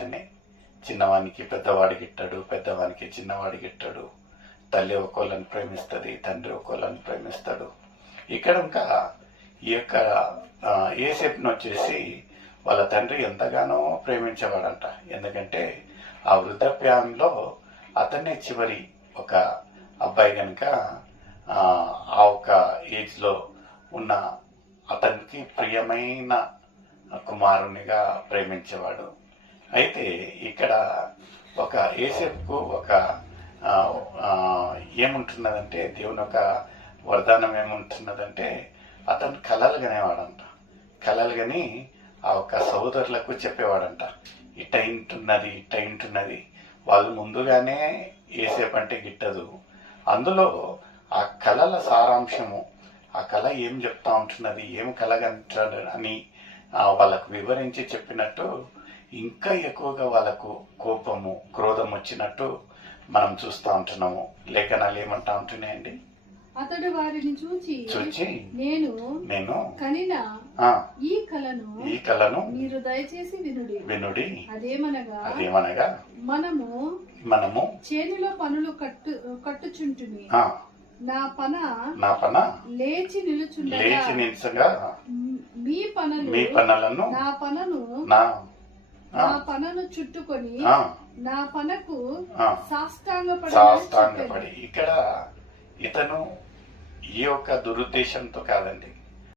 సమస్యనే. చిన్నవానికి పెద్దవాడికి ఇట్టాడు, పెద్దవానికి చిన్నవాడికి ఇట్టాడు. తల్లి ఒకళ్ళని ప్రేమిస్తుంది, తండ్రి ఒకళ్ళని ప్రేమిస్తాడు. ఇక్కడ ఇంకా ఈ యొక్క యోసేపును వచ్చేసి వాళ్ళ తండ్రి ఎంతగానో ప్రేమించేవాడంట. ఎందుకంటే ఆ వృద్ధాప్యంలో అతన్నే చివరి ఒక అబ్బాయి కనుక ఆ ఒక ఏజ్లో ఉన్న అతనికి ప్రియమైన కుమారునిగా ప్రేమించేవాడు. అయితే ఇక్కడ ఒక యోసేపుకు ఒక ఏముంటున్నదంటే, దేవుని యొక్క వరదానం ఏముంటున్నదంటే, అతను కలలు కనేవాడంట. కలలు కని ఆ ఒక సహోదరులకు చెప్పేవాడంట, ఇట్ట ఇంటున్నది. వాళ్ళు ముందుగానే యోసేపు అంటే గిట్టదు. అందులో ఆ కళల సారాంశము, ఆ కళ ఏం చెప్తా ఉంటున్నది, ఏం కలగంటాడు అని వాళ్ళకు వివరించి చెప్పినట్టు ఇంకా ఎక్కువగా వాళ్ళకు కోపము, క్రోధం వచ్చినట్టు మనం చూస్తూ ఉంటున్నాము. లేఖనాలు ఏమంటా ఉంటున్నాయండి? అతడు వారిని చూచి నేను కనిన ఈ కలను మీరు దయచేసి వినుడి. అదేమనగా మనము చేనులో పనులు కట్టుచుంటుని నా పన లేచి నిలుచుండగా మీ పనులను నా పనను చుట్టుకొని నా పనకు సాష్టాంగపడి. ఇక్కడ ఇతను ఈ యొక్క దురుద్దేశంతో కాదండి,